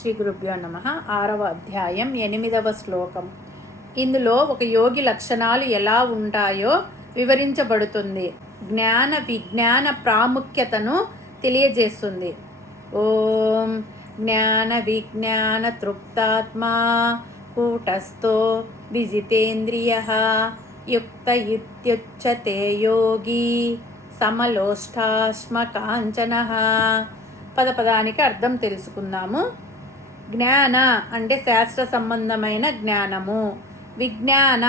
శ్రీ గురుభ్యో నమః. 6వ అధ్యాయం 8వ శ్లోకం. ఇందులో ఒక యోగి లక్షణాలు ఎలా ఉంటాయో వివరించబడుతుంది. జ్ఞాన విజ్ఞాన ప్రాముఖ్యతను తెలియజేస్తుంది. ఓం జ్ఞాన విజ్ఞాన తృప్తాత్మా కూటస్థో విజితేంద్రియః యుక్త ఇత్యుచ్యతే యోగి సమలోష్టాశ్మ కాంచనః. పదపదానికి అర్థం తెలుసుకుందాము. జ్ఞాన అంటే శాస్త్ర సంబంధమైన జ్ఞానము, విజ్ఞాన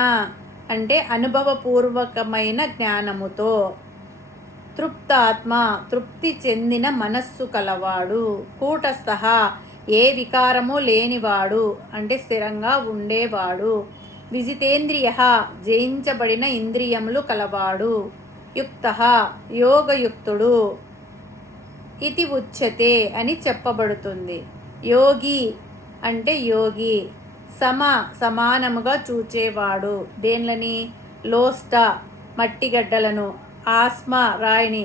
అంటే అనుభవపూర్వకమైన జ్ఞానముతో, తృప్తాత్మ తృప్తి చెందిన మనస్సు కలవాడు, కూటస్థః ఏ వికారము లేనివాడు అంటే స్థిరంగా ఉండేవాడు, విజితేంద్రియః జయించబడిన ఇంద్రియములు కలవాడు, యుక్తః యోగయుక్తుడు ఇది ఉచ్యతే అని చెప్పబడుతుంది. యోగి అంటే యోగి సమానముగా చూచేవాడు. దేన్లని? లోష్ట మట్టిగడ్డలను, ఆస్మ రాయిని,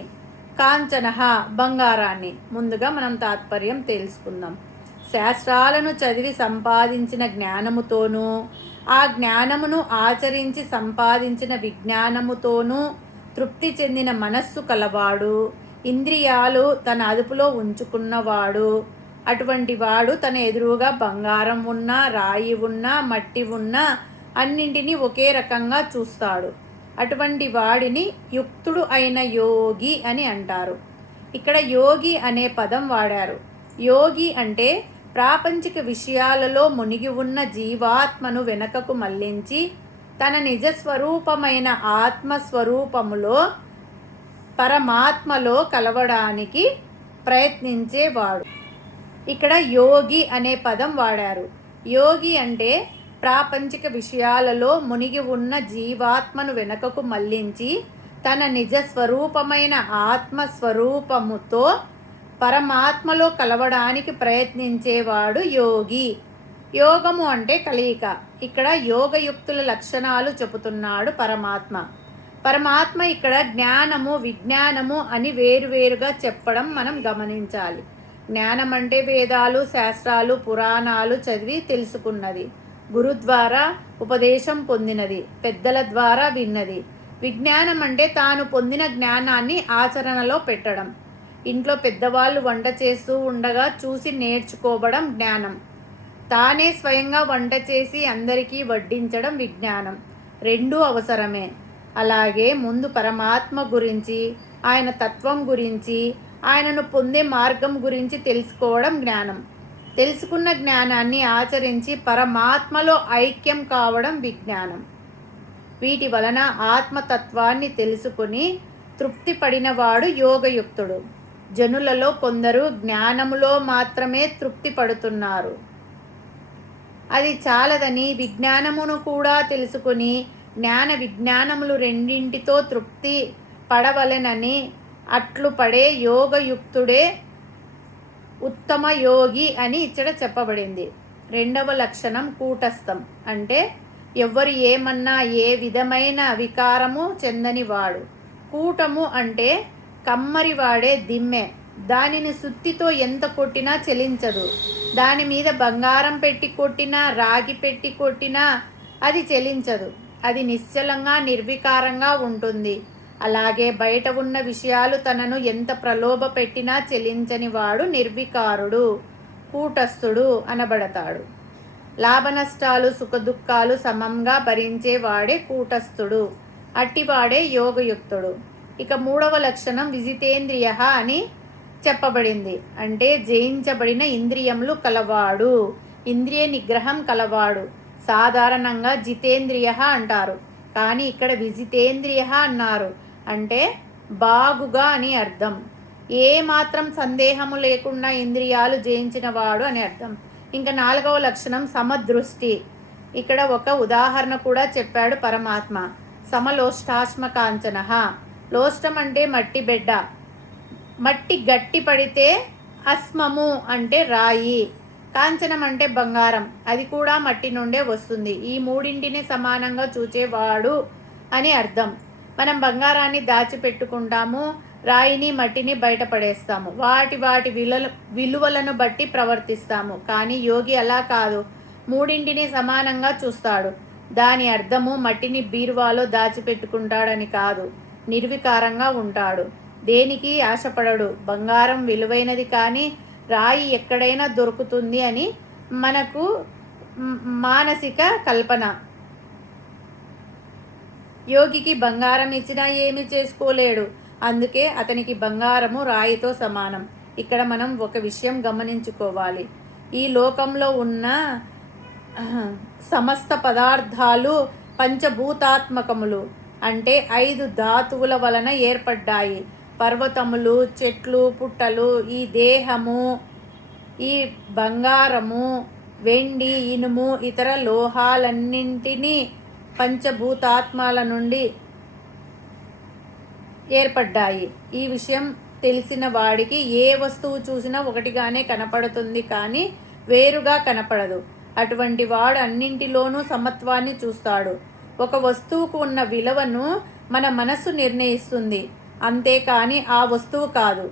కాంచనః బంగారాన్ని. ముందుగా మనం తాత్పర్యం తెలుసుకుందాం. శాస్త్రాలను చదివి సంపాదించిన జ్ఞానముతోనూ ఆ జ్ఞానమును ఆచరించి సంపాదించిన విజ్ఞానముతోనూ తృప్తి చెందిన మనస్సు కలవాడు, ఇంద్రియాలు తన అదుపులో ఉంచుకున్నవాడు. అటువంటి వాడు తన ఎదురుగా బంగారం ఉన్నా, రాయి ఉన్నా, మట్టి ఉన్నా అన్నింటినీ ఒకే రకంగా చూస్తాడు. అటువంటి వాడిని యుక్తుడు అయిన యోగి అని అంటారు. ఇక్కడ యోగి అనే పదం వాడారు. యోగి అంటే ప్రాపంచిక విషయాలలో మునిగి ఉన్న జీవాత్మను వెనకకు మళ్లించి తన నిజస్వరూపమైన ఆత్మస్వరూపములో పరమాత్మలో కలవడానికి ప్రయత్నించేవాడు. ఇక్కడ యోగి అనే పదం వాడారు. యోగి అంటే ప్రాపంచిక విషయాలలో మునిగి ఉన్న జీవాత్మను వెనకకు మళ్లించి తన నిజస్వరూపమైన ఆత్మస్వరూపముతో పరమాత్మలో కలవడానికి ప్రయత్నించేవాడు యోగి. యోగము అంటే కలయిక. ఇక్కడ యోగయుక్తుల లక్షణాలు చెబుతున్నాడు పరమాత్మ. పరమాత్మ ఇక్కడ జ్ఞానము విజ్ఞానము అని వేరువేరుగా చెప్పడం మనం గమనించాలి. జ్ఞానం అంటే వేదాలు, శాస్త్రాలు, పురాణాలు చదివి తెలుసుకున్నది, గురు ద్వారా ఉపదేశం పొందినది, పెద్దల ద్వారా విన్నది. విజ్ఞానం అంటే తాను పొందిన జ్ఞానాన్ని ఆచరణలో పెట్టడం. ఇంట్లో పెద్దవాళ్ళు వంట చేస్తూ ఉండగా చూసి నేర్చుకోవడం జ్ఞానం. తానే స్వయంగా వంట చేసి అందరికీ వడ్డించడం విజ్ఞానం. రెండూ అవసరమే. అలాగే ముందు పరమాత్మ గురించి, ఆయన తత్వం గురించి, ఆయనను పొందే మార్గం గురించి తెలుసుకోవడం జ్ఞానం. తెలుసుకున్న జ్ఞానాన్ని ఆచరించి పరమాత్మలో ఐక్యం కావడం విజ్ఞానం. వీటి వలన ఆత్మతత్వాన్ని తెలుసుకుని తృప్తి పడినవాడు యోగయుక్తుడు. జనులలో కొందరు జ్ఞానములో మాత్రమే తృప్తి పడుతున్నారు. అది చాలదని విజ్ఞానమును కూడా తెలుసుకుని జ్ఞాన విజ్ఞానములు రెండింటితో తృప్తి పడవలెనని అట్లు పడే యోగయుక్తుడే ఉత్తమ యోగి అని ఇక్కడ చెప్పబడింది. రెండవ లక్షణం కూటస్థం అంటే ఎవ్వరు ఏమన్నా ఏ విధమైన వికారము చెందని వాడు. కూటము అంటే కమ్మరి వాడే దిమ్మె. దానిని సుత్తితో ఎంత కొట్టినా చెలించదు. దాని మీద బంగారం పెట్టి కొట్టినా, రాగి పెట్టి కొట్టినా అది చెలించదు. అది నిశ్చలంగా నిర్వికారంగా ఉంటుంది. అలాగే బయట ఉన్న విషయాలు తనను ఎంత ప్రలోభ పెట్టినా చెలించని వాడు నిర్వికారుడు, కూటస్థుడు అనబడతాడు. లాభనష్టాలు సుఖదుఖాలు సమంగా భరించేవాడే కూటస్థుడు. అట్టివాడే యోగయుక్తుడు. ఇక మూడవ లక్షణం విజితేంద్రియ అని చెప్పబడింది. అంటే జయించబడిన ఇంద్రియములు కలవాడు, ఇంద్రియ నిగ్రహం కలవాడు. సాధారణంగా జితేంద్రియ అంటారు, కానీ ఇక్కడ విజితేంద్రియ అన్నారు. అంటే బాగుగా అని అర్థం. ఏ మాత్రం సందేహము లేకుండా ఇంద్రియాలు జయించిన వాడు అని అర్థం. ఇంకా నాలుగవ లక్షణం సమదృష్టి. ఇక్కడ ఒక ఉదాహరణ కూడా చెప్పాడు పరమాత్మ. సమలోష్టాశ్మ కాంచనః. లోష్టం అంటే మట్టి బెడ్డ. మట్టి గట్టి పడితే అస్మము అంటే రాయి, కాంచనం అంటే బంగారం, అది కూడా మట్టి నుండే వస్తుంది. ఈ మూడింటిని సమానంగా చూచేవాడు అని అర్థం. మనం బంగారాన్ని దాచిపెట్టుకుంటాము, రాయిని మట్టిని బయటపడేస్తాము. వాటి వాటి విలువలను బట్టి ప్రవర్తిస్తాము. కానీ యోగి అలా కాదు, మూడింటిని సమానంగా చూస్తాడు. దాని అర్థము మట్టిని బీరువాలో దాచిపెట్టుకుంటాడని కాదు, నిర్వికారంగా ఉంటాడు, దేనికి ఆశపడడు. బంగారం విలువైనది కానీ రాయి ఎక్కడైనా దొరుకుతుంది అని మనకు మానసిక కల్పన. యోగికి బంగారం ఇచ్చినా ఏమీ చేసుకోలేడు, అందుకే అతనికి బంగారము రాయితో సమానం. ఇక్కడ మనం ఒక విషయం గమనించుకోవాలి. ఈ లోకంలో ఉన్న సమస్త పదార్థాలు పంచభూతాత్మకములు, అంటే 5 ధాతువుల వలన ఏర్పడ్డాయి. పర్వతములు, చెట్లు, పుట్టలు, ఈ దేహము, ఈ బంగారము, వెండి, ఇనుము, ఇతర లోహాలన్నింటినీ పంచభూతాత్మల నుండి ఏర్పడ్డాయి. ఈ విషయం తెలిసిన వాడికి ఏ వస్తువు చూసినా ఒకటిగానే కనపడుతుంది కానీ వేరుగా కనపడదు. అటువంటి వాడు అన్నింటిలోనూ సమత్వాన్ని చూస్తాడు. ఒక వస్తువుకు ఉన్న విలువను మన మనస్సు నిర్ణయిస్తుంది, అంతేకాని ఆ వస్తువు కాదు.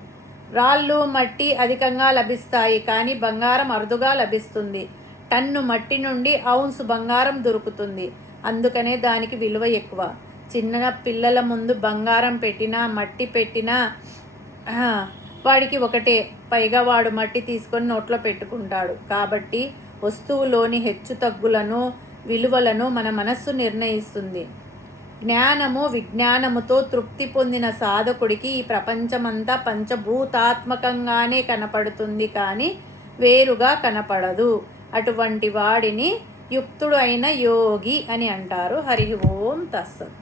రాళ్ళు, మట్టి అధికంగా లభిస్తాయి కానీ బంగారం అరుదుగా లభిస్తుంది. టన్ను మట్టి నుండి ఔన్స్ బంగారం దొరుకుతుంది, అందుకనే దానికి విలువ ఎక్కువ. చిన్న పిల్లల ముందు బంగారం పెట్టినా మట్టి పెట్టినా వాడికి ఒకటే, పైగా వాడు మట్టి తీసుకొని నోట్లో పెట్టుకుంటాడు. కాబట్టి వస్తువులోని హెచ్చు తగ్గులను, విలువలను మన మనస్సు నిర్ణయిస్తుంది. జ్ఞానము విజ్ఞానముతో తృప్తి పొందిన సాధకుడికి ఈ ప్రపంచమంతా పంచభూతాత్మకంగానే కనపడుతుంది కానీ వేరుగా కనపడదు. అటువంటి వాడిని యుక్తుడు అయిన యోగి అని అంటారు. హరి ఓం తస్సత్.